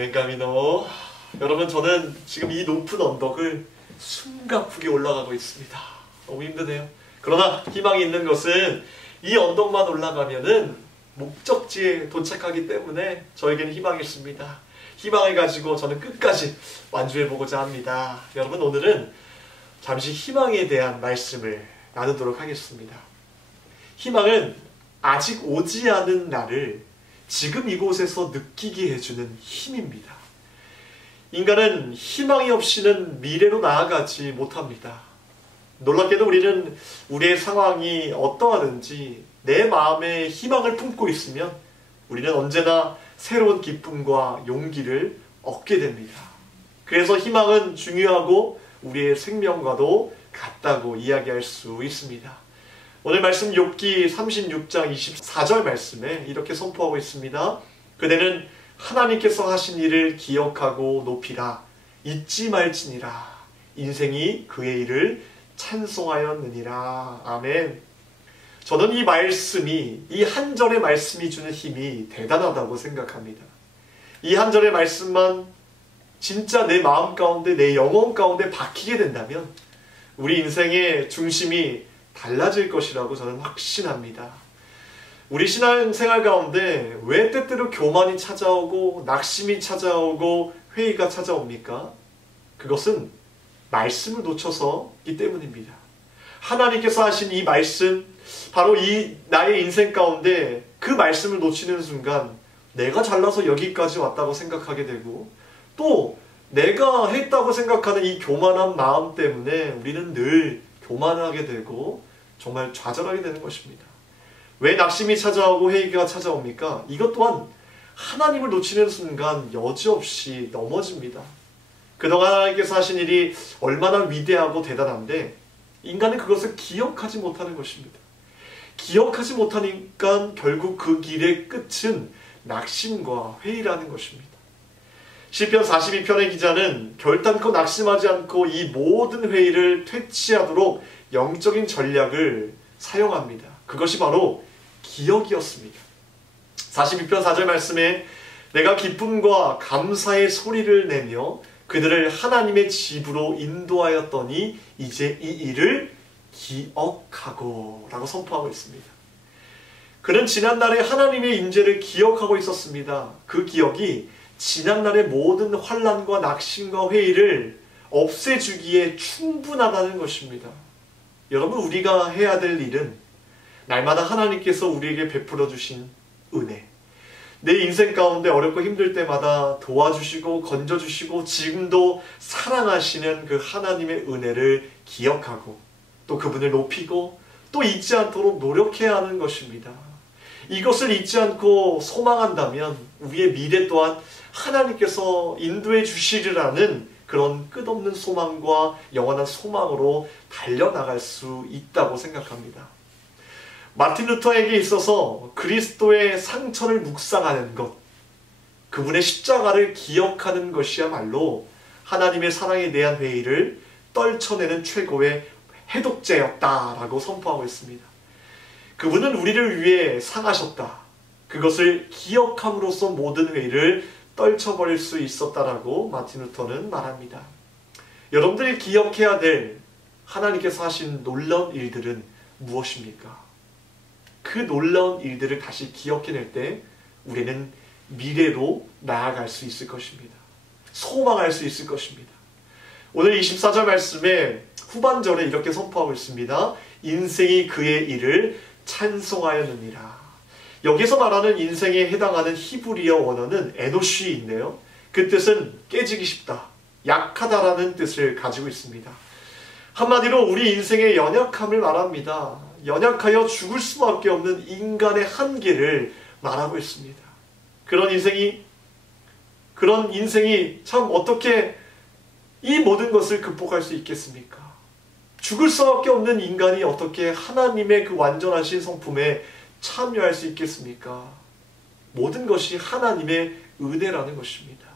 웬감이노. 여러분, 저는 지금 이 높은 언덕을 숨가쁘게 올라가고 있습니다. 너무 힘드네요. 그러나 희망이 있는 것은 이 언덕만 올라가면은 목적지에 도착하기 때문에 저에게는 희망이 있습니다. 희망을 가지고 저는 끝까지 완주해보고자 합니다. 여러분, 오늘은 잠시 희망에 대한 말씀을 나누도록 하겠습니다. 희망은 아직 오지 않은 나를 지금 이곳에서 느끼게 해주는 힘입니다. 인간은 희망이 없이는 미래로 나아가지 못합니다. 놀랍게도 우리는 우리의 상황이 어떠하든지 내 마음에 희망을 품고 있으면 우리는 언제나 새로운 기쁨과 용기를 얻게 됩니다. 그래서 희망은 중요하고 우리의 생명과도 같다고 이야기할 수 있습니다. 오늘 말씀 욥기 36장 24절 말씀에 이렇게 선포하고 있습니다. 그대는 하나님께서 하신 일을 기억하고 높이라. 잊지 말지니라. 인생이 그의 일을 찬송하였느니라. 아멘. 저는 이 말씀이, 이 한 절의 말씀이 주는 힘이 대단하다고 생각합니다. 이 한 절의 말씀만 진짜 내 마음 가운데, 내 영혼 가운데 박히게 된다면 우리 인생의 중심이 달라질 것이라고 저는 확신합니다. 우리 신앙생활 가운데 왜 때때로 교만이 찾아오고 낙심이 찾아오고 회의가 찾아옵니까? 그것은 말씀을 놓쳐서이기 때문입니다. 하나님께서 하신 이 말씀, 바로 이 나의 인생 가운데 그 말씀을 놓치는 순간 내가 잘나서 여기까지 왔다고 생각하게 되고, 또 내가 했다고 생각하는 이 교만한 마음 때문에 우리는 늘 교만하게 되고 정말 좌절하게 되는 것입니다. 왜 낙심이 찾아오고 회의가 찾아옵니까? 이것 또한 하나님을 놓치는 순간 여지없이 넘어집니다. 그동안 하나님께서 하신 일이 얼마나 위대하고 대단한데 인간은 그것을 기억하지 못하는 것입니다. 기억하지 못하니까 결국 그 길의 끝은 낙심과 회의라는 것입니다. 시편 42편의 기자는 결단코 낙심하지 않고 이 모든 회의를 퇴치하도록 영적인 전략을 사용합니다. 그것이 바로 기억이었습니다. 42편 4절 말씀에 내가 기쁨과 감사의 소리를 내며 그들을 하나님의 집으로 인도하였더니 이제 이 일을 기억하고 라고 선포하고 있습니다. 그는 지난날에 하나님의 임재를 기억하고 있었습니다. 그 기억이 지난날의 모든 환난과 낙심과 회의를 없애주기에 충분하다는 것입니다. 여러분, 우리가 해야 될 일은 날마다 하나님께서 우리에게 베풀어 주신 은혜, 내 인생 가운데 어렵고 힘들 때마다 도와주시고 건져주시고 지금도 사랑하시는 그 하나님의 은혜를 기억하고 또 그분을 높이고 또 잊지 않도록 노력해야 하는 것입니다. 이것을 잊지 않고 소망한다면 우리의 미래 또한 하나님께서 인도해 주시리라는 그런 끝없는 소망과 영원한 소망으로 달려나갈 수 있다고 생각합니다. 마틴 루터에게 있어서 그리스도의 상처를 묵상하는 것, 그분의 십자가를 기억하는 것이야말로 하나님의 사랑에 대한 회의를 떨쳐내는 최고의 해독제였다라고 선포하고 있습니다. 그분은 우리를 위해 상하셨다. 그것을 기억함으로써 모든 회의를 떨쳐버릴 수 있었다라고 마틴 루터는 말합니다. 여러분들이 기억해야 될 하나님께서 하신 놀라운 일들은 무엇입니까? 그 놀라운 일들을 다시 기억해낼 때 우리는 미래로 나아갈 수 있을 것입니다. 소망할 수 있을 것입니다. 오늘 24절 말씀에 후반절에 이렇게 선포하고 있습니다. 인생이 그의 일을 찬송하였느니라. 여기서 말하는 인생에 해당하는 히브리어 원어는 에노쉬인데요. 그 뜻은 깨지기 쉽다, 약하다라는 뜻을 가지고 있습니다. 한마디로 우리 인생의 연약함을 말합니다. 연약하여 죽을 수밖에 없는 인간의 한계를 말하고 있습니다. 그런 인생이 참 어떻게 이 모든 것을 극복할 수 있겠습니까? 죽을 수밖에 없는 인간이 어떻게 하나님의 그 완전하신 성품에 참여할 수 있겠습니까? 모든 것이 하나님의 은혜라는 것입니다.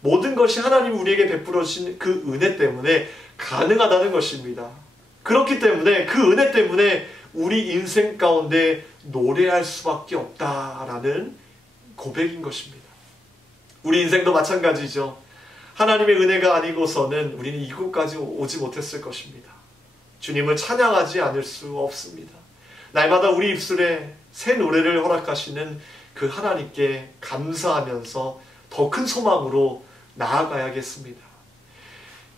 모든 것이 하나님 우리에게 베풀어 주신 그 은혜 때문에 가능하다는 것입니다. 그렇기 때문에 그 은혜 때문에 우리 인생 가운데 노래할 수밖에 없다라는 고백인 것입니다. 우리 인생도 마찬가지죠. 하나님의 은혜가 아니고서는 우리는 이곳까지 오지 못했을 것입니다. 주님을 찬양하지 않을 수 없습니다. 날마다 우리 입술에 새 노래를 허락하시는 그 하나님께 감사하면서 더 큰 소망으로 나아가야겠습니다.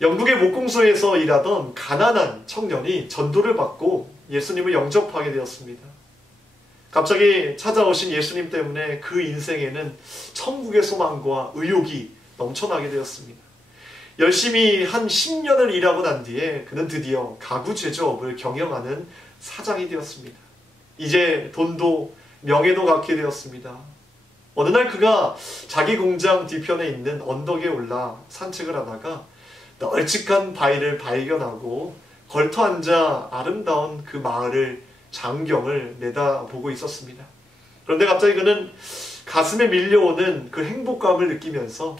영국의 목공소에서 일하던 가난한 청년이 전도를 받고 예수님을 영접하게 되었습니다. 갑자기 찾아오신 예수님 때문에 그 인생에는 천국의 소망과 의욕이 넘쳐나게 되었습니다. 열심히 한 10년을 일하고 난 뒤에 그는 드디어 가구 제조업을 경영하는 사장이 되었습니다. 이제 돈도 명예도 갖게 되었습니다. 어느 날 그가 자기 공장 뒤편에 있는 언덕에 올라 산책을 하다가 널찍한 바위를 발견하고 걸터 앉아 아름다운 그 마을을 장경을 내다보고 있었습니다. 그런데 갑자기 그는 가슴에 밀려오는 그 행복감을 느끼면서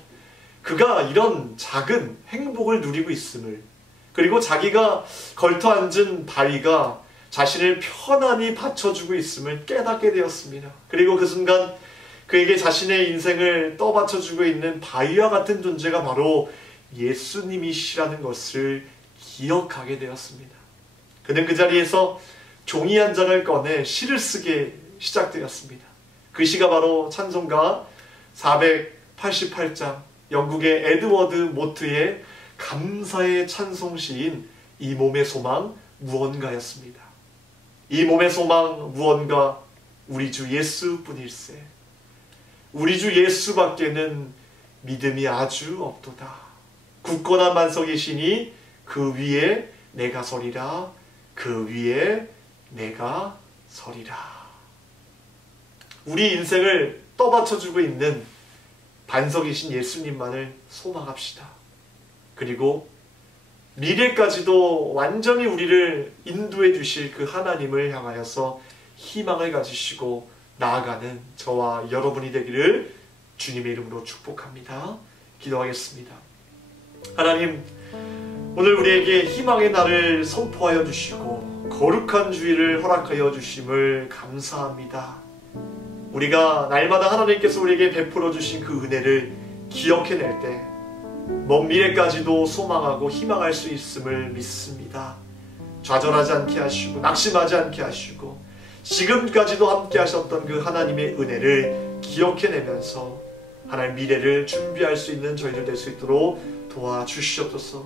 그가 이런 작은 행복을 누리고 있음을, 그리고 자기가 걸터 앉은 바위가 자신을 편안히 받쳐주고 있음을 깨닫게 되었습니다. 그리고 그 순간 그에게 자신의 인생을 떠받쳐주고 있는 바위와 같은 존재가 바로 예수님이시라는 것을 기억하게 되었습니다. 그는 그 자리에서 종이 한 장을 꺼내 시를 쓰게 시작되었습니다. 그 시가 바로 찬송가 488장, 영국의 에드워드 모트의 감사의 찬송시인 이 몸의 소망 무언가였습니다. 이 몸의 소망 무언가 우리 주 예수뿐일세. 우리 주 예수밖에는 믿음이 아주 없도다. 굳건한 반석이시니 그 위에 내가 서리라. 그 위에 내가 서리라. 우리 인생을 떠받쳐주고 있는 반석이신 예수님만을 소망합시다. 그리고 미래까지도 완전히 우리를 인도해 주실 그 하나님을 향하여서 희망을 가지시고 나아가는 저와 여러분이 되기를 주님의 이름으로 축복합니다. 기도하겠습니다. 하나님, 오늘 우리에게 희망의 날을 선포하여 주시고 거룩한 주일을 허락하여 주심을 감사합니다. 우리가 날마다 하나님께서 우리에게 베풀어 주신 그 은혜를 기억해낼 때 먼 미래까지도 소망하고 희망할 수 있음을 믿습니다. 좌절하지 않게 하시고 낙심하지 않게 하시고 지금까지도 함께 하셨던 그 하나님의 은혜를 기억해내면서 하나님 미래를 준비할 수 있는 저희들 될 수 있도록 도와주시옵소서.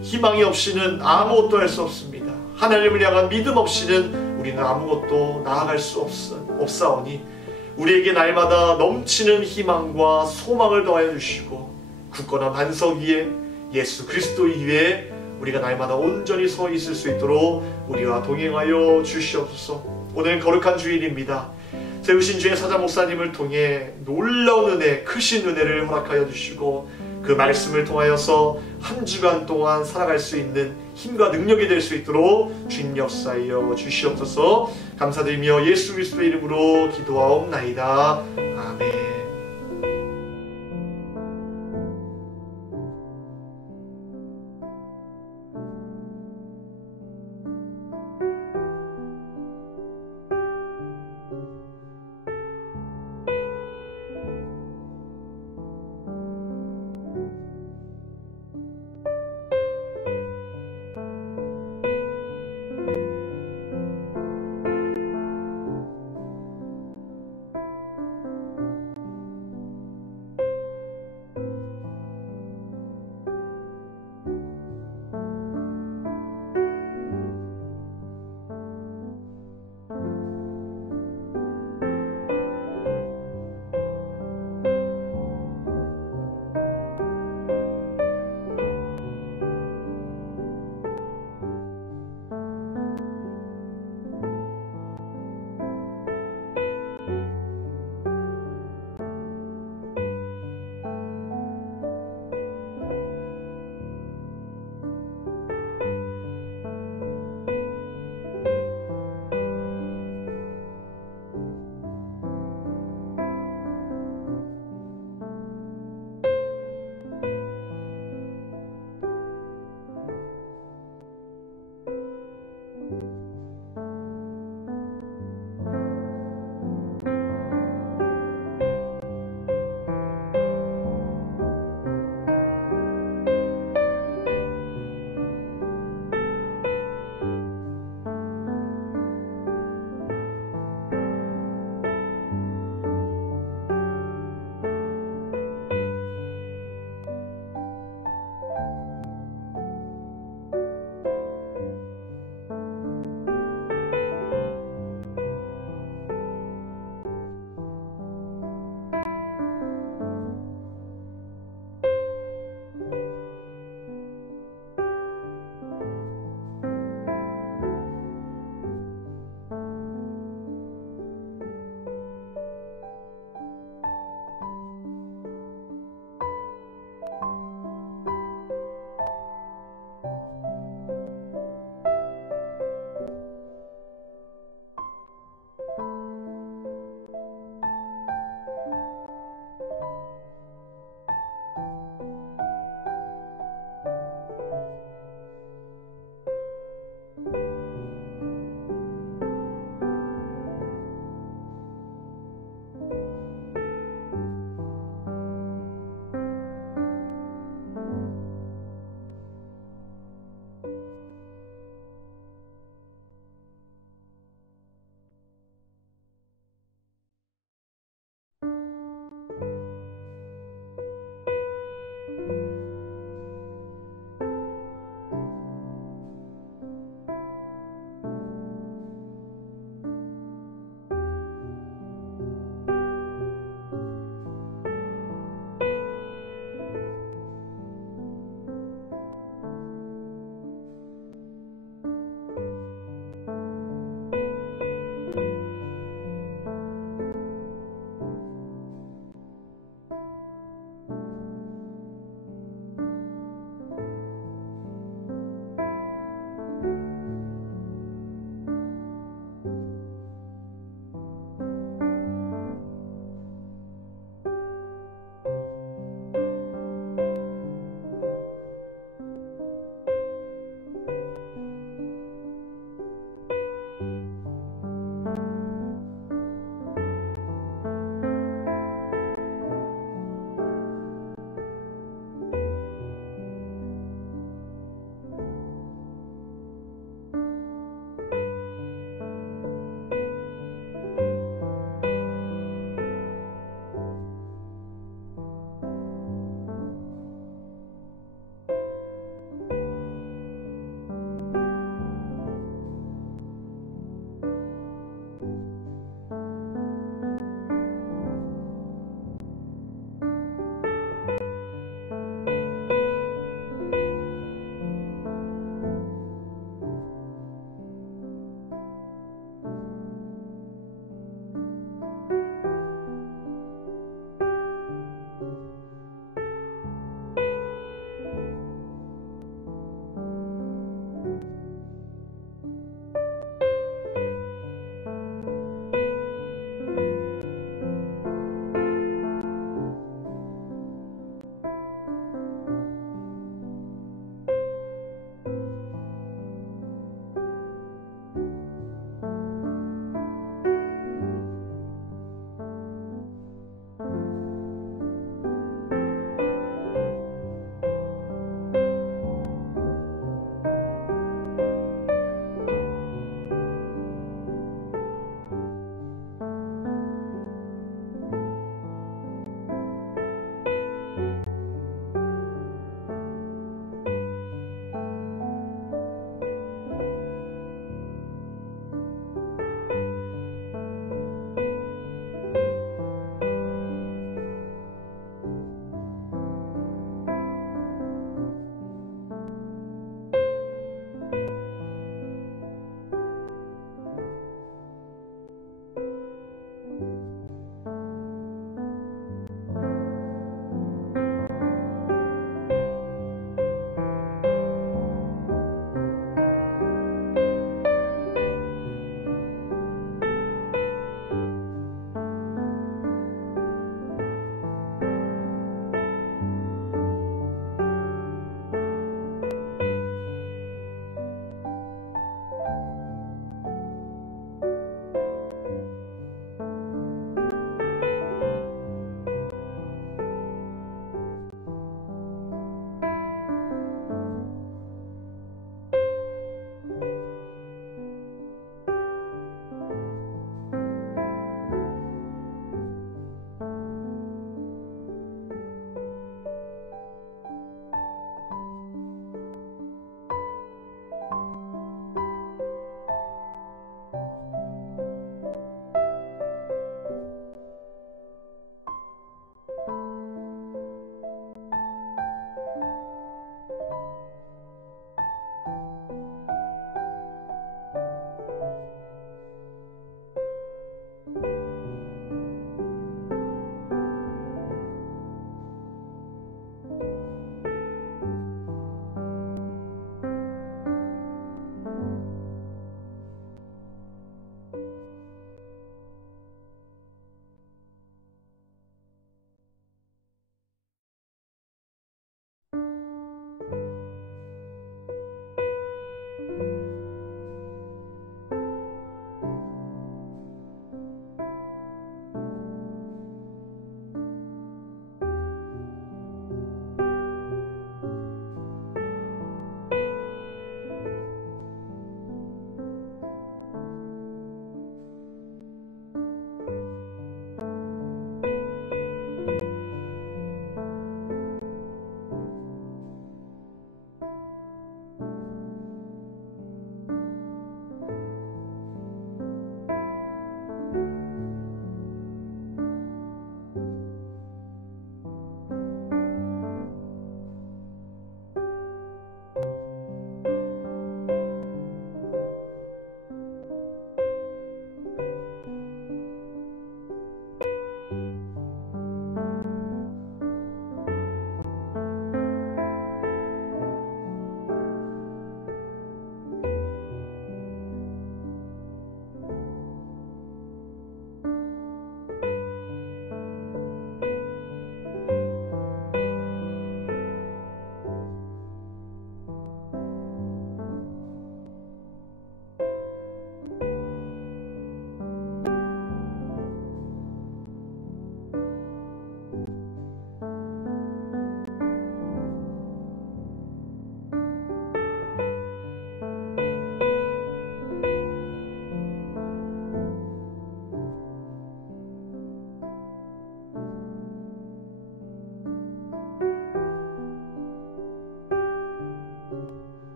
희망이 없이는 아무것도 할 수 없습니다. 하나님을 향한 믿음 없이는 우리는 아무것도 나아갈 수 없사오니 우리에게 날마다 넘치는 희망과 소망을 더하여 주시고 굳건한 반석 위에 예수 그리스도 위에 우리가 날마다 온전히 서 있을 수 있도록 우리와 동행하여 주시옵소서. 오늘 거룩한 주일입니다. 세우신 주의 사장 목사님을 통해 놀라운 은혜, 크신 은혜를 허락하여 주시고 그 말씀을 통하여서 한 주간 동안 살아갈 수 있는 힘과 능력이 될 수 있도록 주님 역사하여 주시옵소서. 감사드리며 예수 그리스도의 이름으로 기도하옵나이다. 아멘.